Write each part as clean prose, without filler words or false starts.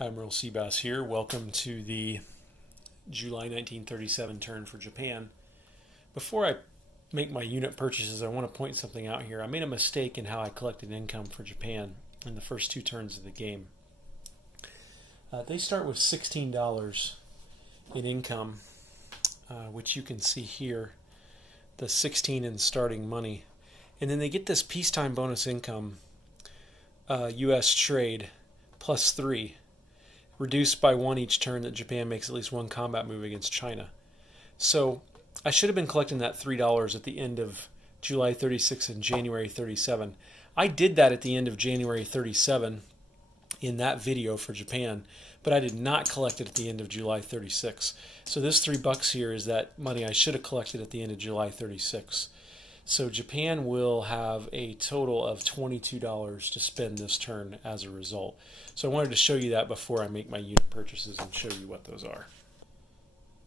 Admiral Seabass here. Welcome to the July 1937 turn for Japan. Before I make my unit purchases, I want to point something out here. I made a mistake in how I collected income for Japan in the first two turns of the game. They start with $16 in income, which you can see here, the 16 in starting money. And then they get this peacetime bonus income, U.S. trade, plus 3. Reduced by 1 each turn that Japan makes at least one combat move against China. So I should have been collecting that $3 at the end of July 36 and January 37. I did that at the end of January 37 in that video for Japan, but I did not collect it at the end of July 36. So this $3 here is that money I should have collected at the end of July 36. So Japan will have a total of $22 to spend this turn as a result. So I wanted to show you that before I make my unit purchases and show you what those are.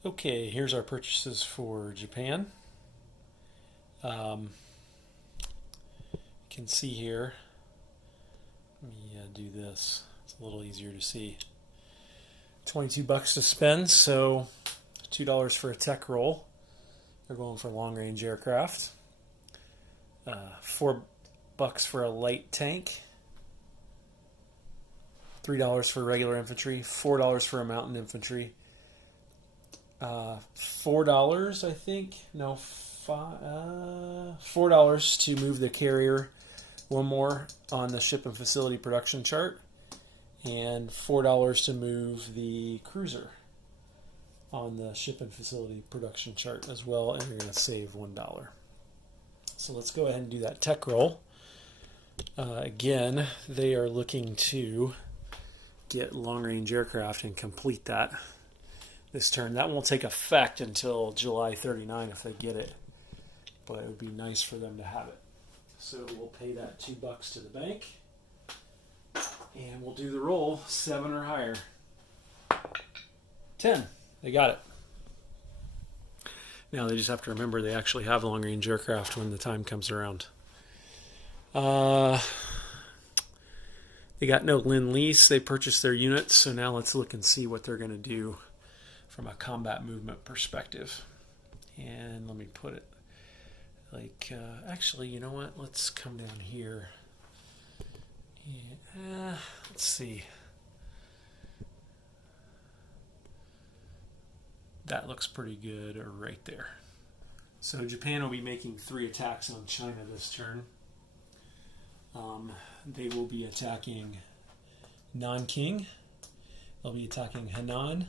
Okay, here's our purchases for Japan. You can see here, let me do this, it's a little easier to see. $22 to spend, so $2 for a tech roll. They're going for long-range aircraft. $4 for a light tank, $3 for regular infantry, $4 for a mountain infantry, $4 I think, no, $4 to move the carrier one more on the ship and facility production chart, and $4 to move the cruiser on the ship and facility production chart as well, and you're going to save $1. So let's go ahead and do that tech roll. Again, they are looking to get long-range aircraft and complete that this turn. That won't take effect until July 39 if they get it, but it would be nice for them to have it. So we'll pay that $2 to the bank, and we'll do the roll, 7 or higher. 10. They got it. Now they just have to remember they actually have long-range aircraft when the time comes around. They got no Lend-Lease. They purchased their units, so now let's look and see what they're going to do from a combat movement perspective. And let me put it like, actually, you know what? Let's come down here. Yeah, let's see. That looks pretty good right there. So Japan will be making 3 attacks on China this turn. They will be attacking Nanking, they'll be attacking Henan,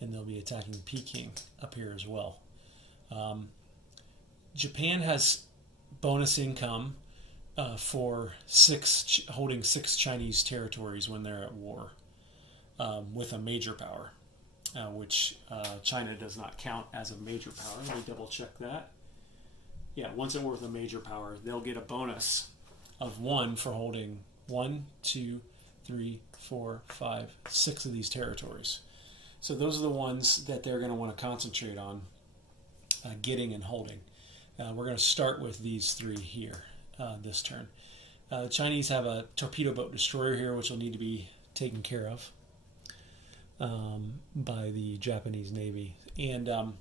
and they'll be attacking Peking up here as well. Japan has bonus income for holding 6 Chinese territories when they're at war with a major power. Which China does not count as a major power. Let me double check that. Yeah, once at war with a major power, they'll get a bonus of 1 for holding 1, 2, 3, 4, 5, 6 of these territories. So those are the ones that they're going to want to concentrate on getting and holding. We're going to start with these 3 here this turn. The Chinese have a torpedo boat destroyer here, which will need to be taken care of by the Japanese Navy. And I'm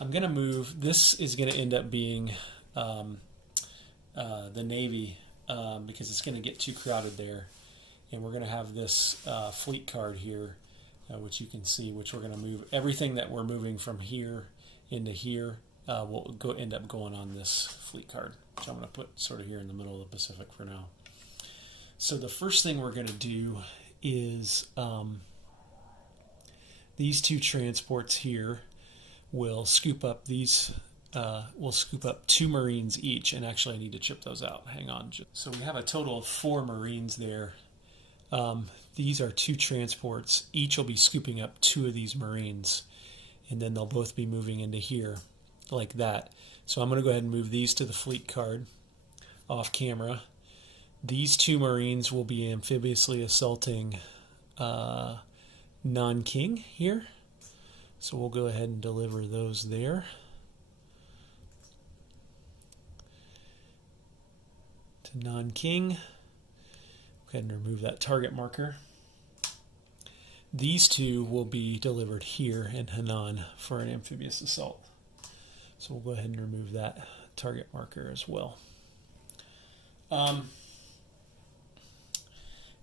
going to move, this is going to end up being the Navy because it's going to get too crowded there. And we're going to have this fleet card here, which you can see, which we're going to move. Everything that we're moving from here into here will end up going on this fleet card, which I'm going to put sort of here in the middle of the Pacific for now. So the first thing we're going to do is these 2 transports here will scoop up these. We'll scoop up 2 Marines each, and actually I need to chip those out. Hang on. So we have a total of 4 Marines there. These are 2 transports. Each will be scooping up 2 of these Marines, and then they'll both be moving into here like that. So I'm going to go ahead and move these to the fleet card off camera. These 2 Marines will be amphibiously assaulting Nanking here. So we'll go ahead and deliver those there. To Nanking. Go ahead and remove that target marker. these two will be delivered here in Henan for an amphibious assault. So we'll go ahead and remove that target marker as well.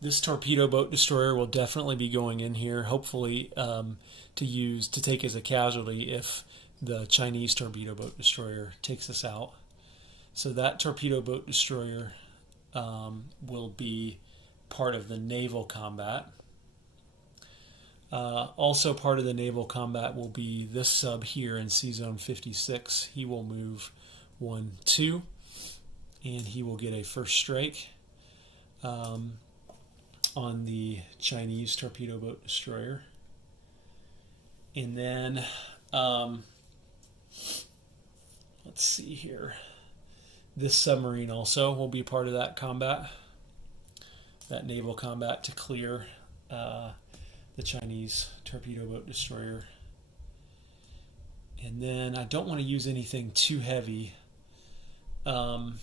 This torpedo boat destroyer will definitely be going in here, hopefully to take as a casualty if the Chinese torpedo boat destroyer takes us out. So that torpedo boat destroyer will be part of the naval combat. Also part of the naval combat will be this sub here in Sea Zone 56. He will move 1, 2, and he will get a first strike on the Chinese torpedo boat destroyer. And then let's see here. This submarine also will be part of that combat, that naval combat to clear the Chinese torpedo boat destroyer. And then I don't want to use anything too heavy. So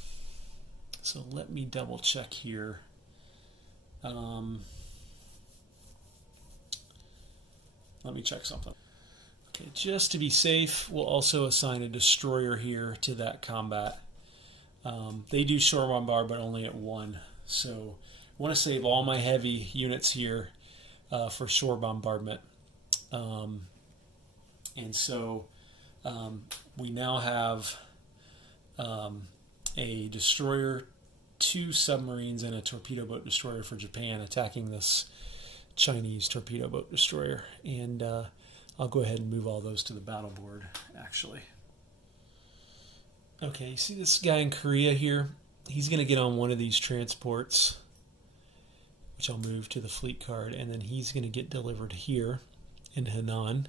let me double check here. Let me check something. Okay, just to be safe, we'll also assign a destroyer here to that combat. They do shore bombard, but only at 1. So I want to save all my heavy units here for shore bombardment. And so we now have a destroyer, 2 submarines, and a torpedo boat destroyer for Japan attacking this Chinese torpedo boat destroyer. And I'll go ahead and move all those to the battle board, actually. Okay, you see this guy in Korea here? He's going to get on one of these transports, which I'll move to the fleet card, and then he's going to get delivered here in Henan.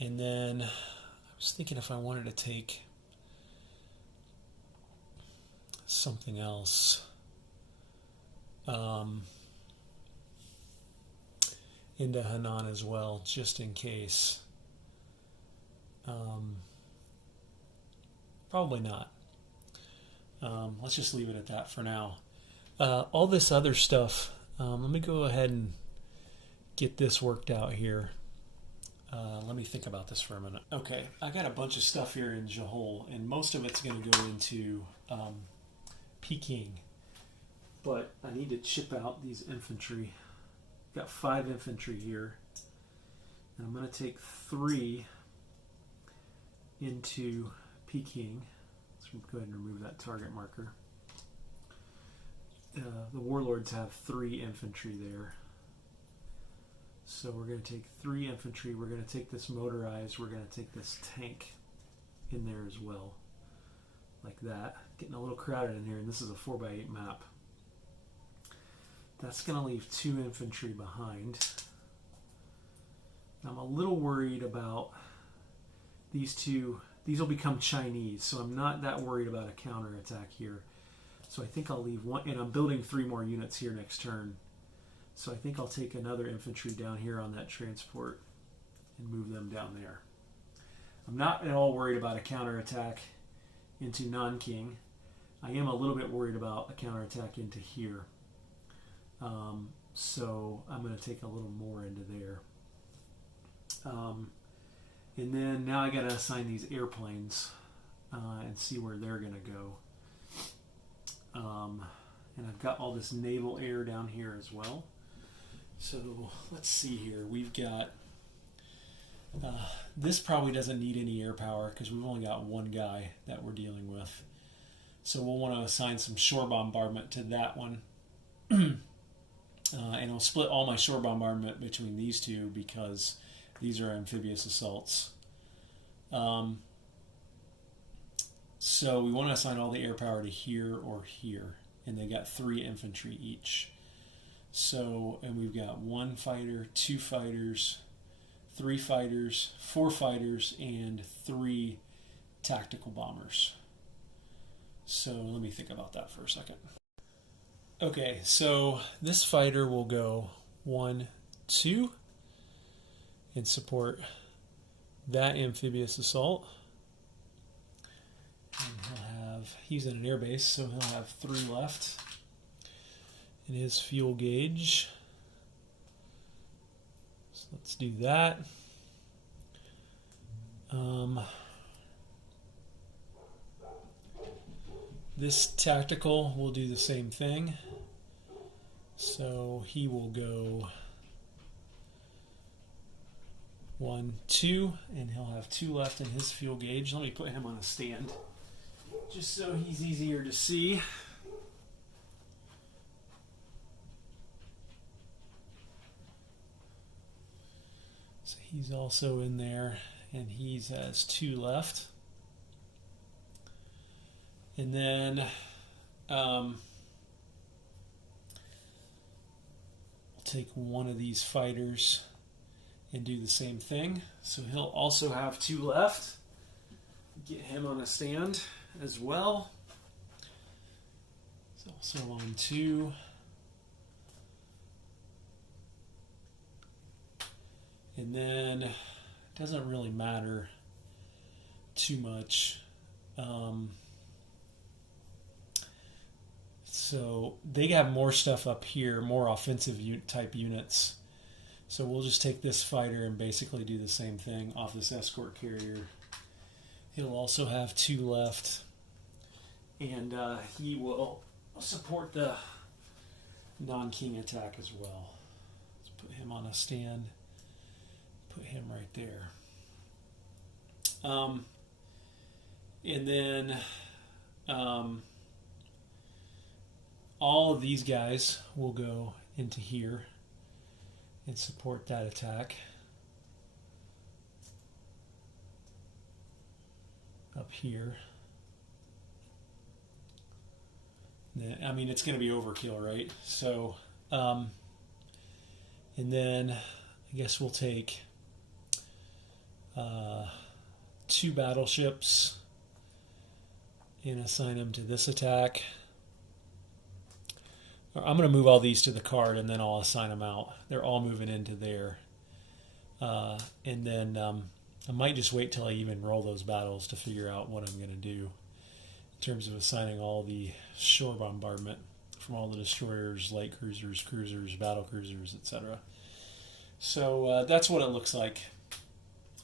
And then I was thinking if I wanted to take something else into Henan as well, just in case. Probably not. Let's just leave it at that for now. All this other stuff, let me go ahead and get this worked out here. Let me think about this for a minute. Okay, I got a bunch of stuff here in Johol, and most of it's going to go into Peking. But I need to chip out these infantry. Got 5 infantry here. And I'm going to take 3 into Peking. Let's go ahead and remove that target marker. The Warlords have 3 infantry there. So we're going to take 3 infantry. We're going to take this motorized. We're going to take this tank in there as well. Like that. Getting a little crowded in here, and this is a 4x8 map. That's going to leave 2 infantry behind. I'm a little worried about these 2. These will become Chinese, so I'm not that worried about a counterattack here. So I think I'll leave 1, and I'm building 3 more units here next turn. So I think I'll take another infantry down here on that transport and move them down there. I'm not at all worried about a counterattack into Nanking. I am a little bit worried about a counterattack into here. So I'm going to take a little more into there. And then now I got to assign these airplanes and see where they're going to go. And I've got all this naval air down here as well. So let's see here. We've got this probably doesn't need any air power because we've only got 1 guy that we're dealing with. So we'll want to assign some shore bombardment to that one. And I'll split all my shore bombardment between these 2 because these are amphibious assaults. So we want to assign all the air power to here or here. And they got 3 infantry each. So, and we've got 1 fighter, 2 fighters, 3 fighters, 4 fighters, and 3 tactical bombers. So let me think about that for a second. Okay, so this fighter will go 1, 2, and support that amphibious assault. And he's in an air base, so he'll have 3 left in his fuel gauge. let's do that. This tactical will do the same thing. So he will go 1, 2, and he'll have 2 left in his fuel gauge. Let me put him on a stand just so he's easier to see. So he's also in there, and he has 2 left. And then we'll take one of these fighters and do the same thing. So he'll also have 2 left. Get him on a stand as well. He's also on 2. And then it doesn't really matter too much. So they have more stuff up here, more offensive type units. So we'll just take this fighter and basically do the same thing off this escort carrier. He'll also have 2 left. And he will support the non-king attack as well. Let's put him on a stand. Put him right there. And then all of these guys will go into here and support that attack. Up here. I mean, it's going to be overkill, right? So, and then I guess we'll take 2 battleships and assign them to this attack. I'm going to move all these to the card and then I'll assign them out. They're all moving into there. And then I might just wait till I even roll those battles to figure out what I'm going to do in terms of assigning all the shore bombardment from all the destroyers, light cruisers, battle cruisers, etc. So that's what it looks like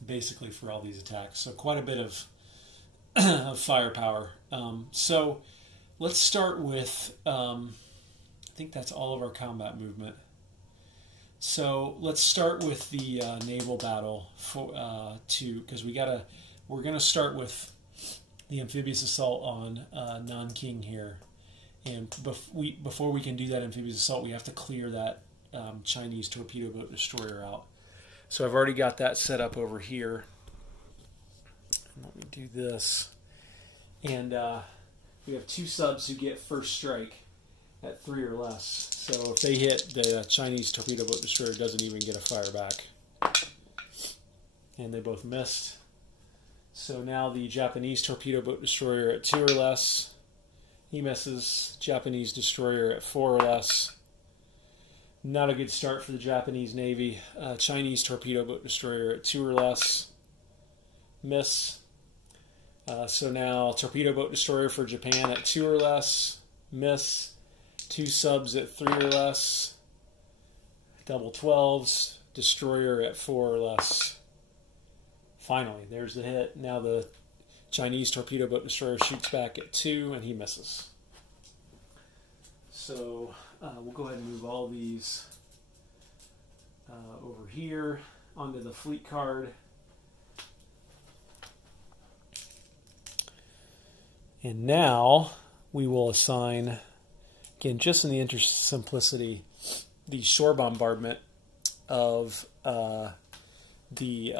basically for all these attacks. So quite a bit of firepower. So let's start with... I think that's all of our combat movement. So let's start with the naval battle because we're gonna start with the amphibious assault on non-king here, and before we can do that amphibious assault, we have to clear that Chinese torpedo boat destroyer out. So I've already got that set up over here. Let me do this, and we have 2 subs who get first strike at 3 or less. So if they hit, the Chinese torpedo boat destroyer doesn't even get a fire back. And they both missed. So now the Japanese torpedo boat destroyer at 2 or less, he misses. Japanese destroyer at 4 or less. Not a good start for the Japanese Navy. Chinese torpedo boat destroyer at 2 or less, miss. So now torpedo boat destroyer for Japan at 2 or less, miss. 2 subs at 3 or less, double 12s, destroyer at 4 or less. Finally, there's the hit. Now the Chinese torpedo boat destroyer shoots back at 2 and he misses. So we'll go ahead and move all these over here onto the fleet card. And now we will assign, again, just in the interest of simplicity, the shore bombardment of the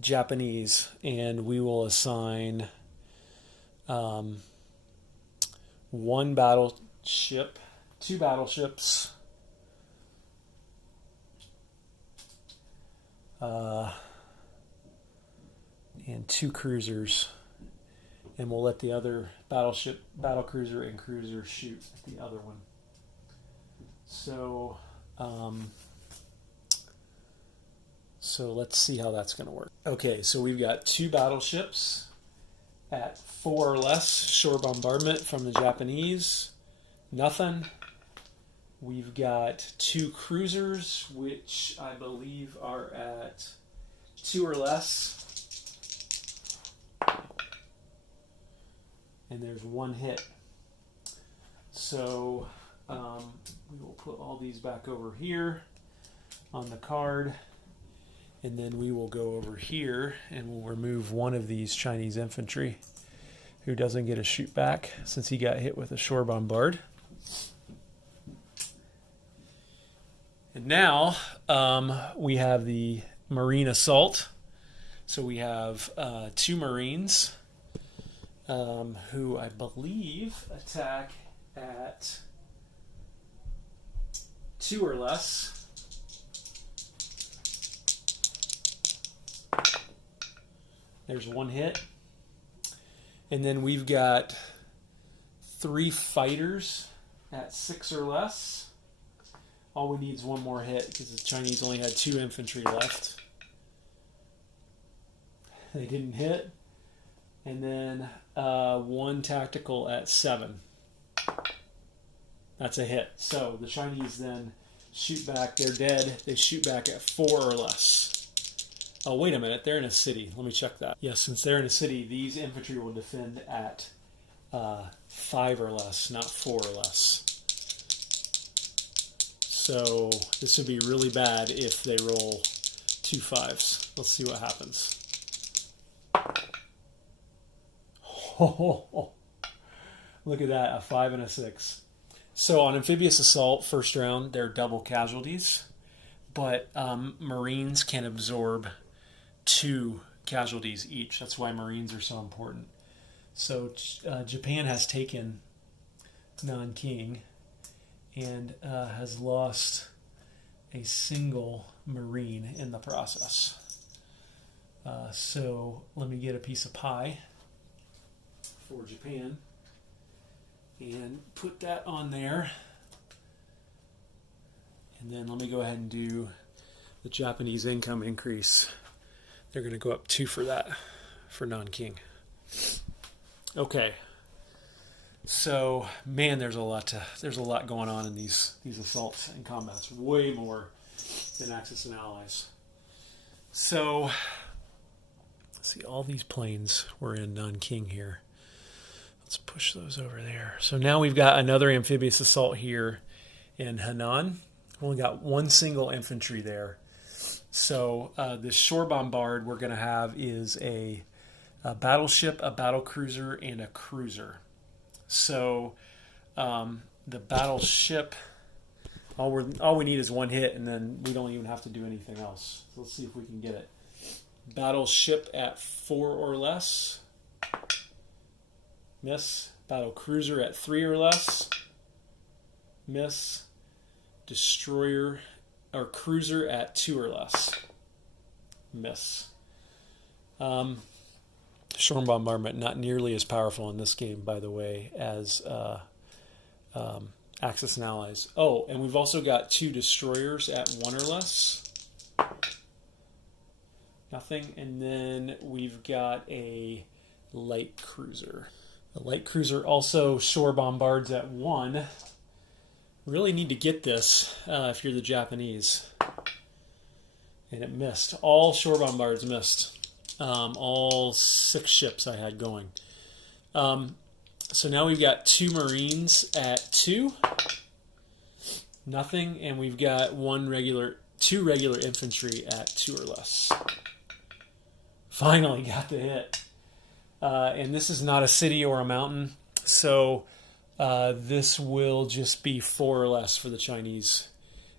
Japanese, and we will assign 1 battleship, 2 battleships, and 2 cruisers, and we'll let the other battleship, battlecruiser, and cruiser shoot at the other one. So, so let's see how that's going to work. Okay, so we've got 2 battleships at 4 or less shore bombardment from the Japanese. Nothing. We've got 2 cruisers, which I believe are at 2 or less. And there's 1 hit. So we will put all these back over here on the card. And then we will go over here and we'll remove one of these Chinese infantry who doesn't get a shoot back since he got hit with a shore bombard. And now we have the Marine Assault. So we have 2 Marines who I believe attack at 2 or less. There's 1 hit. And then we've got 3 fighters at 6 or less. All we need is 1 more hit because the Chinese only had 2 infantry left. They didn't hit. And then 1 tactical at 7. That's a hit. So the Chinese then shoot back. They're dead. They shoot back at 4 or less. Oh, wait a minute. They're in a city. Let me check that. Yes, since they're in a city, these infantry will defend at 5 or less, not 4 or less. So this would be really bad if they roll 2 5s. Let's see what happens. Oh, look at that, a 5 and a 6. So on amphibious assault, first round, they're double casualties, but Marines can absorb 2 casualties each. That's why Marines are so important. So Japan has taken Nanking and has lost a single Marine in the process. So let me get a piece of pie for Japan and put that on there. And then let me go ahead and do the Japanese income increase. They're going to go up 2 for that, for Nanking. Okay. So, man, there's a lot going on in these assaults and combats. Way more than Axis and Allies. So, let's see, all these planes were in Nanking here. Let's push those over there. So now we've got another amphibious assault here in Henan. We've only got 1 single infantry there. So this shore bombard we're going to have is a battleship, a battle cruiser, and a cruiser. So the battleship, all we need is 1 hit, and then we don't even have to do anything else. So let's see if we can get it. Battleship at 4 or less. Miss. Battle cruiser at 3 or less. Miss. Destroyer or cruiser at 2 or less. Miss. Shore bombardment not nearly as powerful in this game, by the way, as Axis and Allies. Oh, and we've also got 2 destroyers at 1 or less. Nothing. And then we've got a light cruiser. The light cruiser also shore bombards at 1. Really need to get this if you're the Japanese. And it missed. All shore bombards missed. All 6 ships I had going. So now we've got 2 Marines at 2. Nothing. And we've got 2 regular infantry at 2 or less. Finally got the hit. And this is not a city or a mountain. So this will just be 4 or less for the Chinese.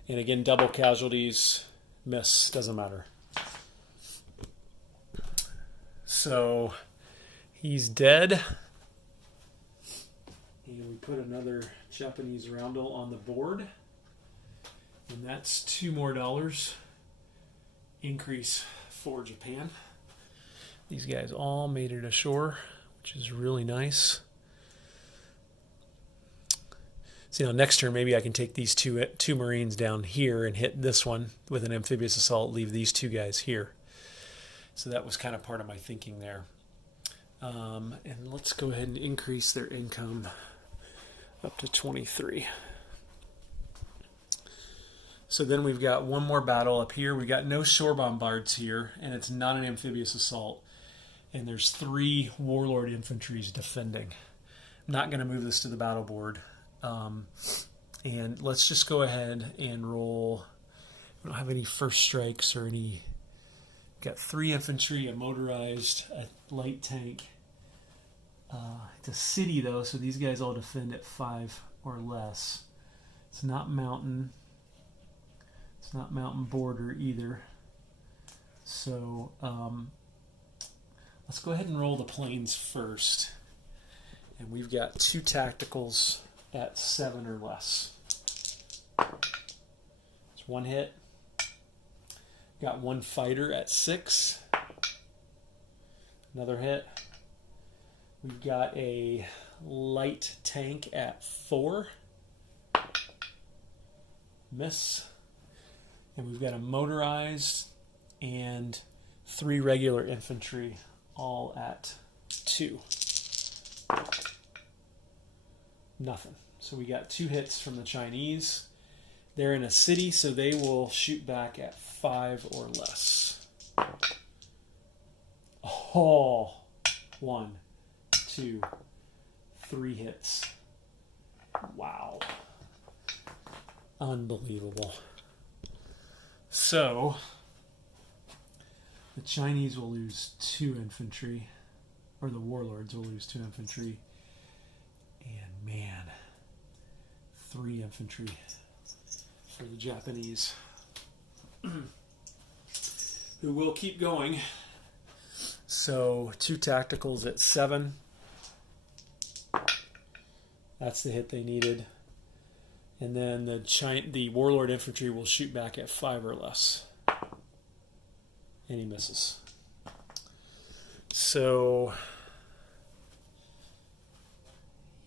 And again, double casualties. Miss. Doesn't matter. So he's dead. And we put another Japanese roundel on the board. And that's $2 more increase for Japan. These guys all made it ashore, which is really nice. So now next turn, maybe I can take these two Marines down here and hit this one with an amphibious assault, leave these 2 guys here. So that was kind of part of my thinking there. And let's go ahead and increase their income up to 23. So then we've got one more battle up here. We got no shore bombards here, and it's not an amphibious assault. And there's 3 Warlord infantries defending. I'm not going to move this to the battle board. And let's just go ahead and roll. We don't have any first strikes or any. We've got 3 infantry, a motorized, a light tank. It's a city though, so these guys all defend at 5 or less. It's not mountain. It's not mountain border either. So let's go ahead and roll the planes first. And we've got 2 tacticals at 7 or less. It's 1 hit. Got 1 fighter at 6. Another hit. We've got a light tank at 4. Miss. And we've got a motorized and 3 regular infantry, all at 2. Nothing. So we got 2 hits from the Chinese. They're in a city, so they will shoot back at 5 or less. Oh, 1, 2, 3 hits. Wow. Unbelievable. So, the Chinese will lose 2 infantry, or the Warlords will lose 2 infantry. And man, 3 infantry for the Japanese, who will keep going. So 2 tacticals at 7. That's the hit they needed. And then the Warlord infantry will shoot back at 5 or less. And he misses. So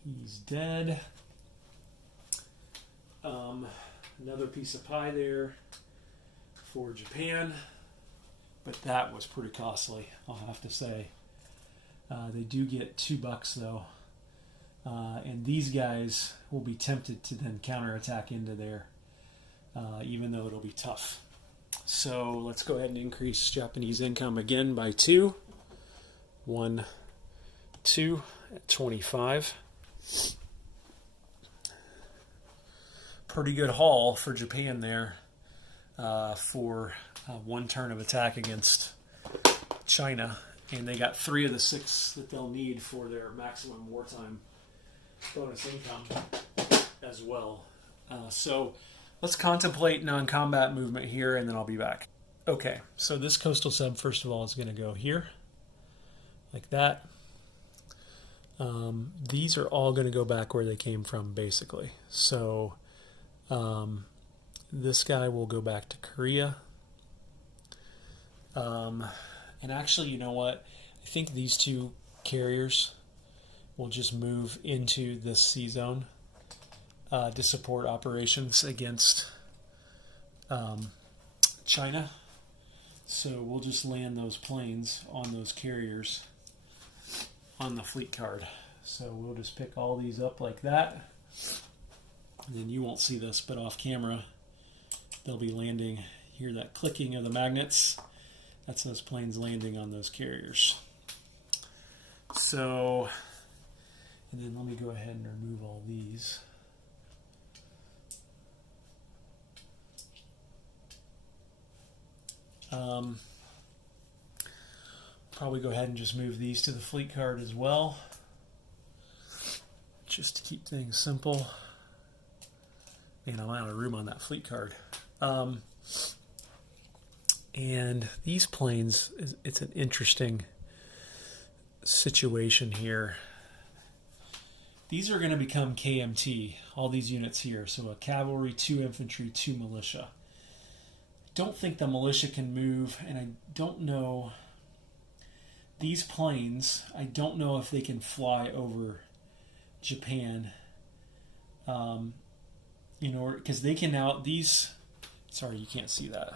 he's dead. Another piece of pie there for Japan. But that was pretty costly, I'll have to say. They do get $2 though. And these guys will be tempted to then counterattack into there, even though it'll be tough. So let's go ahead and increase Japanese income again by 2. 1, 2, at 25. Pretty good haul for Japan there for 1 turn of attack against China. And they got 3 of the 6 that they'll need for their maximum wartime bonus income as well. So let's contemplate non-combat movement here, and then I'll be back. Okay, so this coastal sub, first of all, is going to go here, like that. These are all going to go back where they came from, basically. So this guy will go back to Korea. And actually, you know what? I think these 2 carriers will just move into the sea zone to support operations against China. So we'll just land those planes on those carriers on the fleet card. So we'll just pick all these up like that. And then you won't see this, but off camera, they'll be landing. Hear that clicking of the magnets? That's those planes landing on those carriers. So, and then let me go ahead and remove all these. Probably go ahead and just move these to the fleet card as well, just to keep things simple. Man, I'm out of room on that fleet card. And these planes, it's an interesting situation here. These are going to become KMT, all these units here. So a cavalry, 2 infantry, 2 militia. Don't think the militia can move, and I don't know these planes. I don't know if they can fly over Japan. Because they can now, sorry, you can't see that.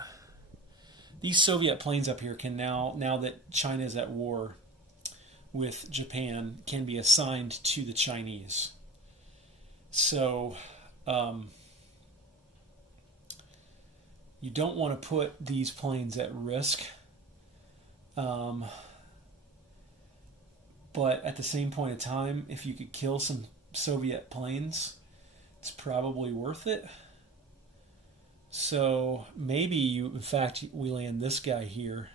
These Soviet planes up here can now that China is at war with Japan, can be assigned to the Chinese. So You don't want to put these planes at risk. But at the same point in time, if you could kill some Soviet planes, it's probably worth it. So maybe in fact, we land this guy here.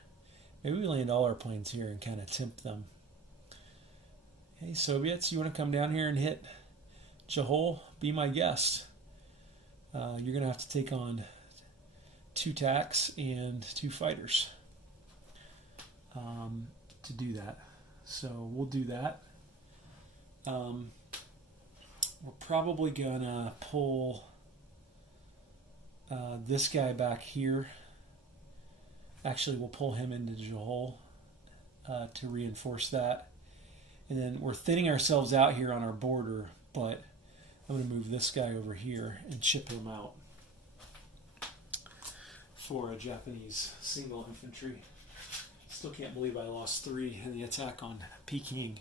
Maybe we land all our planes here and kind of tempt them. Hey, Soviets, you want to come down here and hit Jahol? Be my guest. You're going to have to take on 2 TACs and 2 fighters to do that. So we'll do that. We're probably going to pull this guy back here. Actually, we'll pull him into Jahol to reinforce that. And then we're thinning ourselves out here on our border, but I'm going to move this guy over here and chip him out for a Japanese single infantry. Still can't believe I lost 3 in the attack on Peking.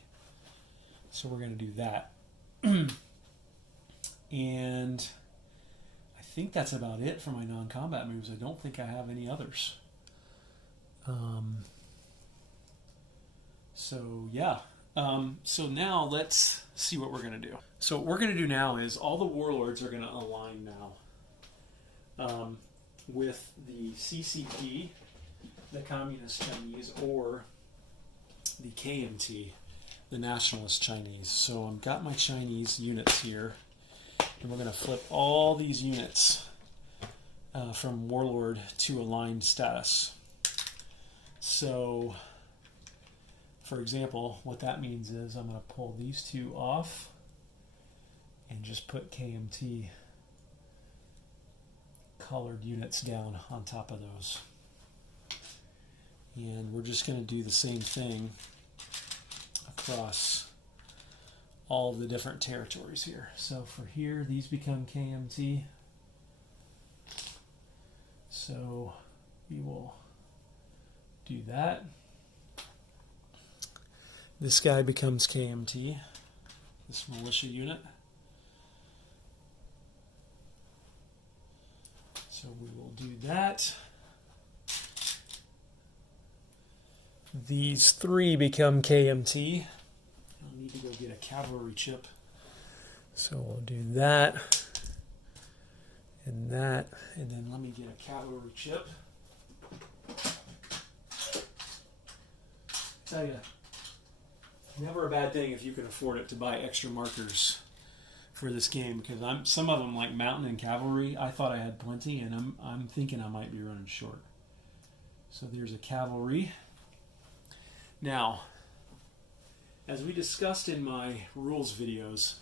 So we're going to do that. And I think that's about it for my non-combat moves. I don't think I have any others. So yeah. So now let's see what we're going to do. So what we're going to do now is all the warlords are going to align now with the CCP, the Communist Chinese, or the KMT, the Nationalist Chinese. So I've got my Chinese units here, and we're going to flip all these units from warlord to aligned status. So, for example, what that means is I'm going to pull these 2 off and just put KMT colored units down on top of those. And we're just going to do the same thing across all of the different territories here. So for here, these become KMT. So we will do that. This guy becomes KMT, this militia unit. So we will do that. These 3 become KMT. I'll need to go get a cavalry chip. So we'll do that, and then let me get a cavalry chip. Tell you, never a bad thing if you can afford it to buy extra markers for this game, because some of them, like mountain and cavalry, I thought I had plenty, and I'm thinking I might be running short. So there's a cavalry. Now, as we discussed in my rules videos,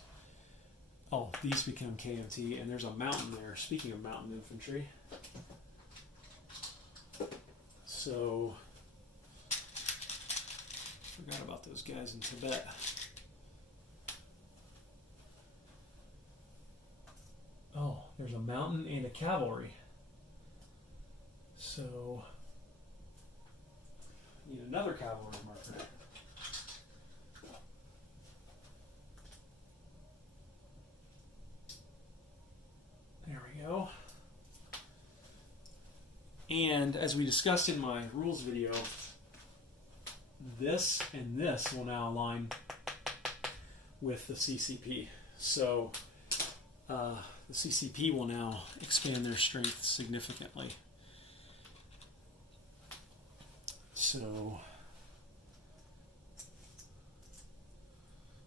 these become KMT, and there's a mountain there. Speaking of mountain infantry, so forgot about those guys in Tibet. Oh, there's a mountain and a cavalry. So need another cavalry marker. There we go. And as we discussed in my rules video, this and this will now align with the CCP. So the CCP will now expand their strength significantly. So,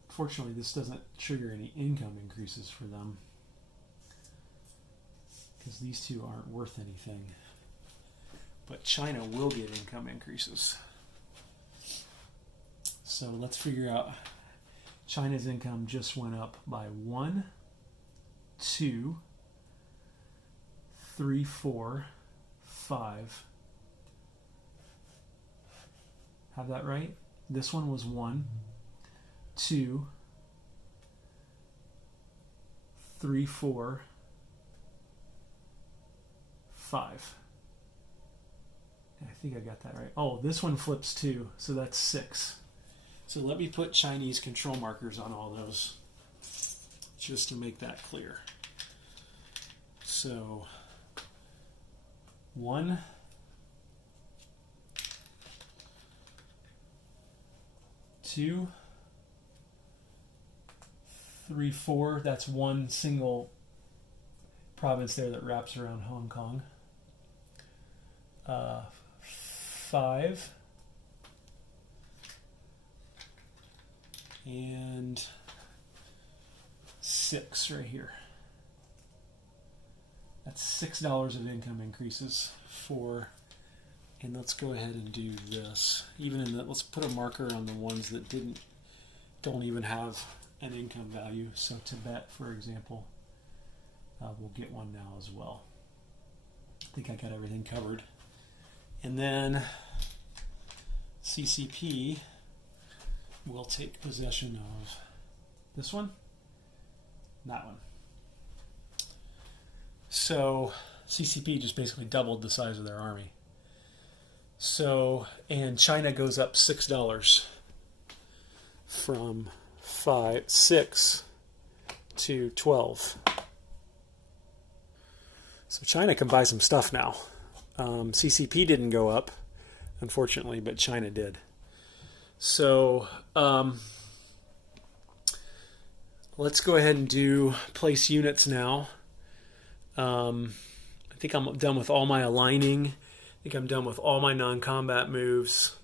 fortunately, this doesn't trigger any income increases for them, because these 2 aren't worth anything. But China will get income increases. So let's figure out. China's income just went up by 1, 2, 3, 4, 5. Have that right? This one was 1, 2, 3, 4, 5. I think I got that right. Oh, this one flips 2, so that's 6. So let me put Chinese control markers on all those, just to make that clear. So 1, 2, 3, 4. That's one single province there that wraps around Hong Kong. 5, and 6 right here. That's $6 of income increases for, and let's go ahead and do this. Even in the, let's put a marker on the ones that don't even have an income value. So Tibet, for example, we'll get one now as well. I think I got everything covered. And then CCP will take possession of this one, that one. So CCP just basically doubled the size of their army. So, and China goes up $6 from 6 to 12. So China can buy some stuff now. CCP didn't go up, unfortunately, but China did. So let's go ahead and place units now. I think I'm done with all my aligning. I think I'm done with all my non-combat moves.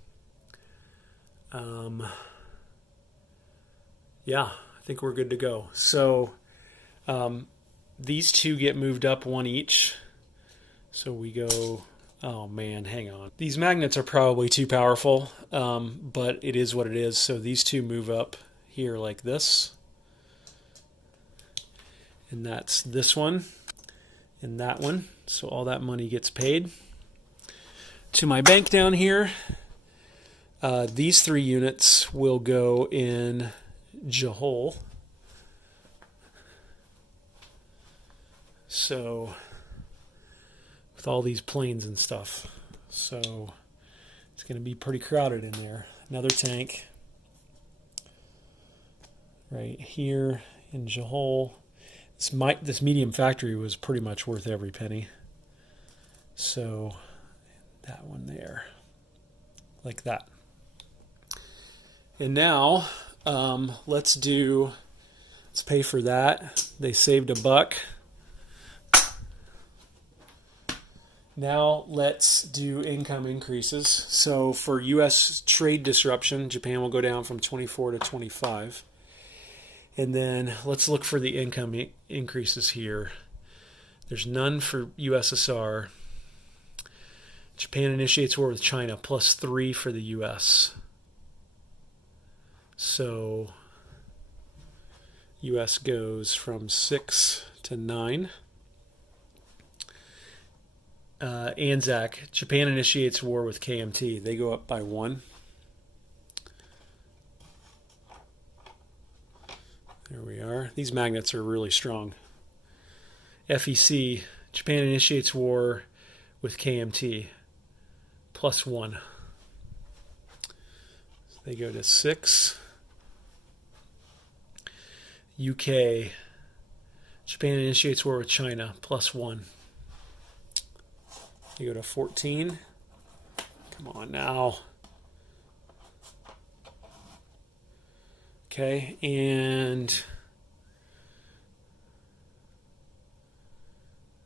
Yeah, I think we're good to go. So these two get moved up one each. So we go, oh man, hang on. These magnets are probably too powerful, but it is what it is. So these two move up here like this. And that's this one and that one. So all that money gets paid to my bank down here. These 3 units will go in Johor. So with all these planes and stuff. So it's going to be pretty crowded in there. Another tank right here in Johor. This medium factory was pretty much worth every penny. So that one there, like that. And now let's pay for that. They saved $1. Now let's do income increases. So for U.S. trade disruption, Japan will go down from 24 to 25. And then let's look for the income increases here. There's none for USSR. Japan initiates war with China, +3 for the U.S. So U.S. goes from 6 to 9. Anzac, Japan initiates war with KMT. They go up by 1. There we are. These magnets are really strong. FEC, Japan initiates war with KMT, +1. So they go to 6. UK, Japan initiates war with China, +1. You go to 14. Come on now. Okay, and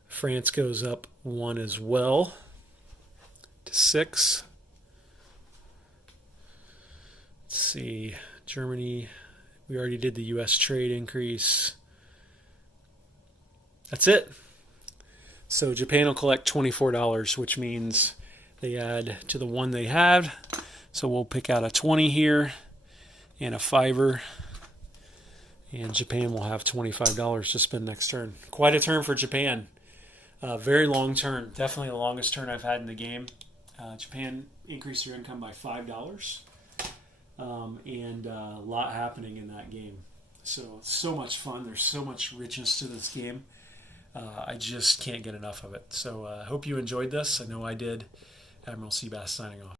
France goes up 1 as well to 6. Let's see, Germany, we already did the U.S. trade increase. That's it. So Japan will collect $24, which means they add to the one they had. So we'll pick out a 20 here and a 5-er. And Japan will have $25 to spend next turn. Quite a turn for Japan. Very long turn. Definitely the longest turn I've had in the game. Japan increased their income by $5. And a lot happening in that game. So much fun. There's so much richness to this game. I just can't get enough of it. So I hope you enjoyed this. I know I did. Admiral Seabass signing off.